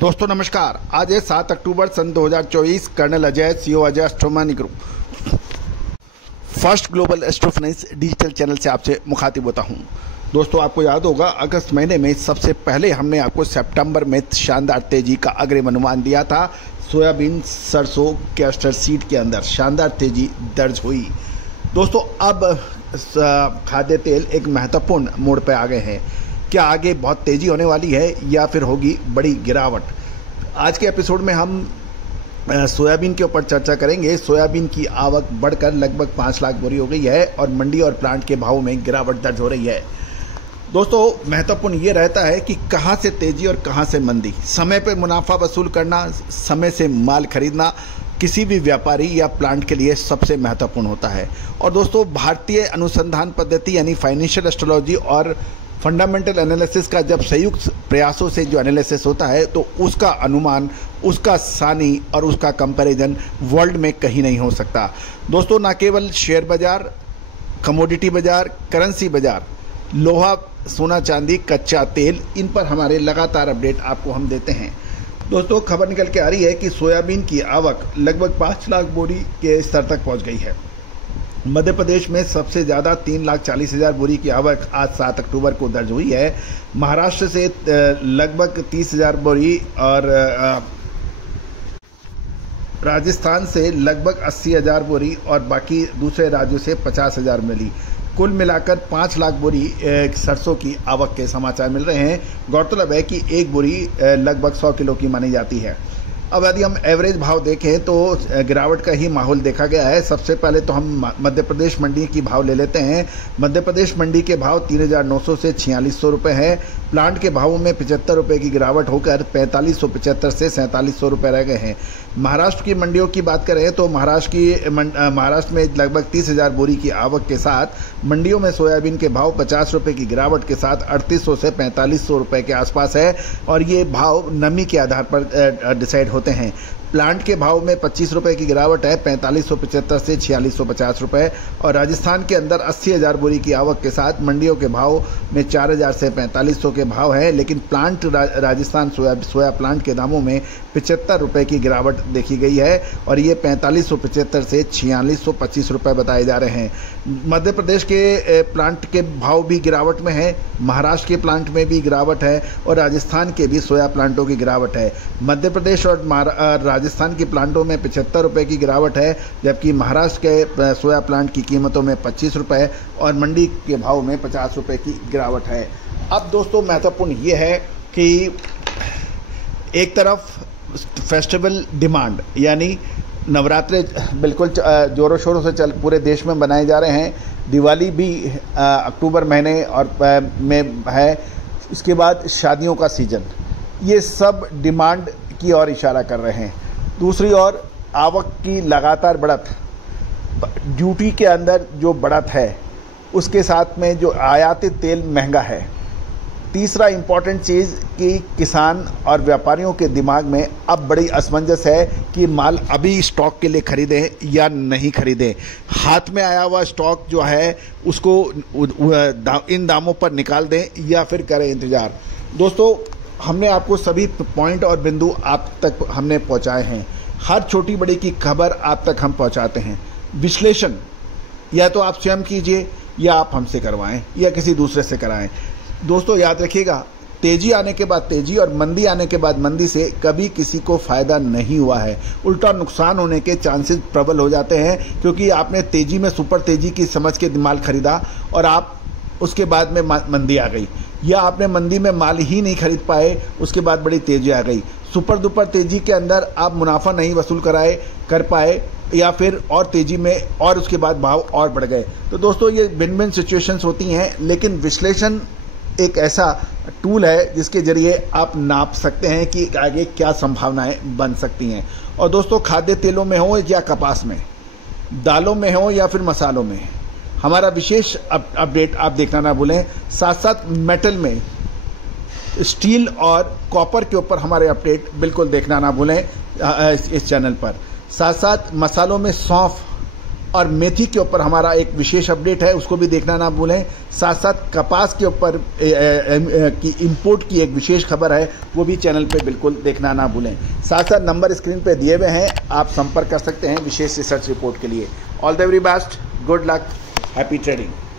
दोस्तों नमस्कार। आज है 7 अक्टूबर सन 2024। Colonel Ajay, CEO Ajay Astromoney group, first global astrofinance digital channel से आपसे मुखातिब होता हूं। दोस्तों आपको याद होगा अगस्त महीने में सबसे पहले हमने आपको सितंबर में शानदार तेजी का अग्रिम अनुमान दिया था। सोयाबीन, सरसों, कैस्टर सीड के अंदर शानदार तेजी दर्ज हुई। दोस्तों अब खाद्य तेल एक महत्वपूर्ण मोड़ पर आ गए हैं। क्या आगे बहुत तेजी होने वाली है या फिर होगी बड़ी गिरावट? आज के एपिसोड में हम सोयाबीन के ऊपर चर्चा करेंगे। सोयाबीन की आवक बढ़कर लगभग 5 लाख बोरी हो गई है और मंडी और प्लांट के भाव में गिरावट दर्ज हो रही है। दोस्तों महत्वपूर्ण ये रहता है कि कहां से तेजी और कहां से मंदी। समय पर मुनाफा वसूल करना, समय से माल खरीदना किसी भी व्यापारी या प्लांट के लिए सबसे महत्वपूर्ण होता है। और दोस्तों भारतीय अनुसंधान पद्धति यानी फाइनेंशियल एस्ट्रोलॉजी और फंडामेंटल एनालिसिस का जब संयुक्त प्रयासों से जो एनालिसिस होता है तो उसका अनुमान, उसका सानी और उसका कंपैरिजन वर्ल्ड में कहीं नहीं हो सकता। दोस्तों ना केवल शेयर बाजार, कमोडिटी बाजार, करेंसी बाजार, लोहा, सोना चांदी, कच्चा तेल, इन पर हमारे लगातार अपडेट आपको हम देते हैं। दोस्तों खबर निकल के आ रही है कि सोयाबीन की आवक लगभग 5 लाख बोरी के स्तर तक पहुंच गई है। मध्य प्रदेश में सबसे ज़्यादा 3,40,000 बोरी की आवक आज 7 अक्टूबर को दर्ज हुई है। महाराष्ट्र से लगभग 30,000 बोरी और राजस्थान से लगभग 80,000 बोरी और बाकी दूसरे राज्यों से 50,000 मिली। कुल मिलाकर 5 लाख बोरी सरसों की आवक के समाचार मिल रहे हैं। गौरतलब है कि एक बोरी लगभग 100 किलो की मानी जाती है। अब यदि हम एवरेज भाव देखें तो गिरावट का ही माहौल देखा गया है। सबसे पहले तो हम मध्य प्रदेश मंडी की भाव ले लेते हैं। मध्य प्रदेश मंडी के भाव 3,900 से 4,600 रुपये है। प्लांट के भावों में 75 रुपये की गिरावट होकर 4,575 से 4,700 रुपये रह गए हैं। महाराष्ट्र की मंडियों की बात करें तो महाराष्ट्र में लगभग 30,000 बोरी की आवक के साथ मंडियों में सोयाबीन के भाव 50 रुपये की गिरावट के साथ 3,800 से 4,500 रुपये के आसपास है और ये भाव नमी के आधार पर डिसाइड होते हैं। प्लांट के भाव में 25 रुपये की गिरावट है, 4,575 से 4,650 रुपये। और राजस्थान के अंदर 80,000 बोरी की आवक के साथ मंडियों के भाव में 4,000 से 4,500 के भाव है, लेकिन प्लांट राजस्थान सोया प्लांट के दामों में 75 रुपये की गिरावट देखी गई है और ये 4,575 से 4,625 रुपये बताए जा रहे हैं। मध्य प्रदेश के प्लांट के भाव भी गिरावट में है, महाराष्ट्र के प्लांट में भी गिरावट है और राजस्थान के भी सोया प्लांटों की गिरावट है। मध्य प्रदेश और राजस्थान की प्लांटों में 75 रुपये की गिरावट है, जबकि महाराष्ट्र के सोया प्लांट की कीमतों में 25 रुपये और मंडी के भाव में 50 रुपये की गिरावट है। अब दोस्तों महत्वपूर्ण ये है कि एक तरफ फेस्टिवल डिमांड यानी नवरात्रे बिल्कुल जोरों शोरों से पूरे देश में बनाए जा रहे हैं। दिवाली भी अक्टूबर महीने और में है। इसके बाद शादियों का सीजन, ये सब डिमांड की ओर इशारा कर रहे हैं। दूसरी ओर आवक की लगातार बढ़त, ड्यूटी के अंदर जो बढ़त है उसके साथ में जो आयातित तेल महंगा है। तीसरा इम्पॉर्टेंट चीज़ कि किसान और व्यापारियों के दिमाग में अब बड़ी असमंजस है कि माल अभी स्टॉक के लिए खरीदें या नहीं खरीदें। हाथ में आया हुआ स्टॉक जो है उसको इन दामों पर निकाल दें या फिर करें इंतज़ार। दोस्तों हमने आपको सभी पॉइंट और बिंदु आप तक हमने पहुंचाए हैं। हर छोटी बड़ी की खबर आप तक हम पहुंचाते हैं। विश्लेषण या तो आप स्वयं कीजिए या आप हमसे करवाएं या किसी दूसरे से कराएं। दोस्तों याद रखिएगा, तेजी आने के बाद तेजी और मंदी आने के बाद मंदी से कभी किसी को फायदा नहीं हुआ है, उल्टा नुकसान होने के चांसेस प्रबल हो जाते हैं, क्योंकि आपने तेजी में सुपर तेजी की समझ के माल खरीदा और आप उसके बाद में मंदी आ गई, या आपने मंदी में माल ही नहीं खरीद पाए, उसके बाद बड़ी तेजी आ गई। सुपर दुपर तेजी के अंदर आप मुनाफा नहीं वसूल कर पाए या फिर और तेजी में और उसके बाद भाव और बढ़ गए। तो दोस्तों ये भिन्न भिन्न सिचुएशंस होती हैं, लेकिन विश्लेषण एक ऐसा टूल है जिसके जरिए आप नाप सकते हैं कि आगे क्या संभावनाएं बन सकती हैं। और दोस्तों खाद्य तेलों में हो या कपास में, दालों में हो या फिर मसालों में, हमारा विशेष अपडेट आप देखना ना भूलें। साथ साथ मेटल में स्टील और कॉपर के ऊपर हमारे अपडेट बिल्कुल देखना ना भूलें इस चैनल पर। साथ साथ मसालों में सौंफ, और मेथी के ऊपर हमारा एक विशेष अपडेट है, उसको भी देखना ना भूलें। साथ साथ कपास के ऊपर की इंपोर्ट की एक विशेष खबर है, वो भी चैनल पे बिल्कुल देखना ना भूलें। साथ साथ नंबर स्क्रीन पे दिए हुए हैं, आप संपर्क कर सकते हैं विशेष रिसर्च रिपोर्ट के लिए। All the very best, good luck, happy trading.